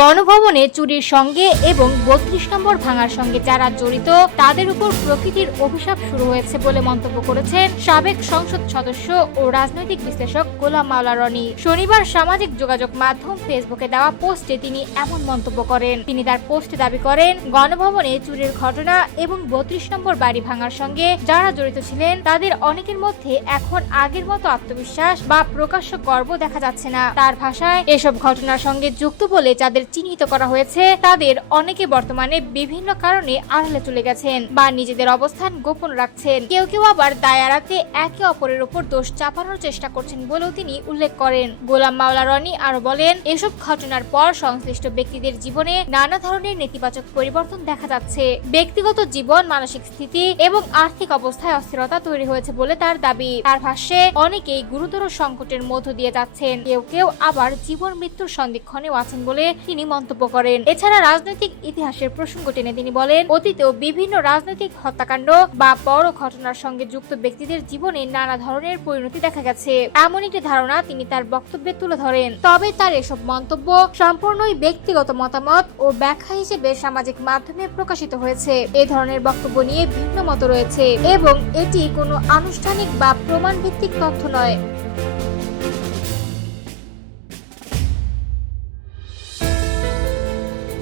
গণভবনে চুরির সঙ্গে এবং ৩২ নম্বর ভাঙার সঙ্গে যারা জড়িত তাদের উপর প্রকৃতির অভিশাপ শুরু হয়েছে বলে মন্তব্য করেছেন সাবেক সংসদ সদস্য ও রাজনৈতিক বিশ্লেষক গোলাম মাওলা রনি। শনিবার সামাজিক যোগাযোগ মাধ্যম ফেসবুকে দেওয়া পোস্টে তিনি এমন মন্তব্য করেন। তিনি তার পোস্টে দাবি করেন, গণভবনে চুরির ঘটনা এবং ৩২ নম্বর বাড়ি ভাঙার সঙ্গে যারা জড়িত ছিলেন তাদের অনেকের মধ্যে এখন আগের মতো আত্মবিশ্বাস বা প্রকাশ্য গর্ব দেখা যাচ্ছে না। তার ভাষায়, এসব ঘটনার সঙ্গে যুক্ত বলে যাদের চিহ্নিত করা হয়েছে তাদের অনেকে বর্তমানে বিভিন্ন কারণে আড়ালে চলে গেছেন বা নিজেদের অবস্থান গোপন রাখছেন। কেউ কেউ আবার দায় এড়াতে একে অপরের উপর দোষ চাপানোর চেষ্টা করছেন বলেও তিনি উল্লেখ করেন। গোলাম মাওলা রনি আরো বলেন, এসব ঘটনার পর সংশ্লিষ্ট ব্যক্তিদের জীবনে নানা ধরনের নেতিবাচক পরিবর্তন দেখা যাচ্ছে। ব্যক্তিগত জীবন, মানসিক স্থিতি এবং আর্থিক অবস্থায় অস্থিরতা তৈরি হয়েছে বলে তার দাবি। তার ভাষ্যে, অনেকেই গুরুতর সংকটের মধ্য দিয়ে যাচ্ছেন, কেউ কেউ আবার জীবন মৃত্যুর সন্ধিক্ষণেও আছেন বলে তিনি মন্তব্য করেন। এছাড়া রাজনৈতিক ইতিহাসের প্রসঙ্গ টেনে তিনি বলেন, অতীতেও বিভিন্ন রাজনৈতিক হত্যাকাণ্ড বা বড় ঘটনার সঙ্গে যুক্ত ব্যক্তিদের জীবনে নানা ধরনের পরিণতি দেখা গেছে, এমন একটি ধারণা তিনি তার বক্তব্যে তুলে ধরেন। তবে তার এসব মন্তব্য সম্পূর্ণই ব্যক্তিগত মতামত ও ব্যাখ্যা হিসেবে সামাজিক মাধ্যমে প্রকাশিত হয়েছে। এই ধরনের বক্তব্য নিয়ে ভিন্ন মত রয়েছে এবং এটি কোনো আনুষ্ঠানিক বা প্রমাণ ভিত্তিক তথ্য নয়।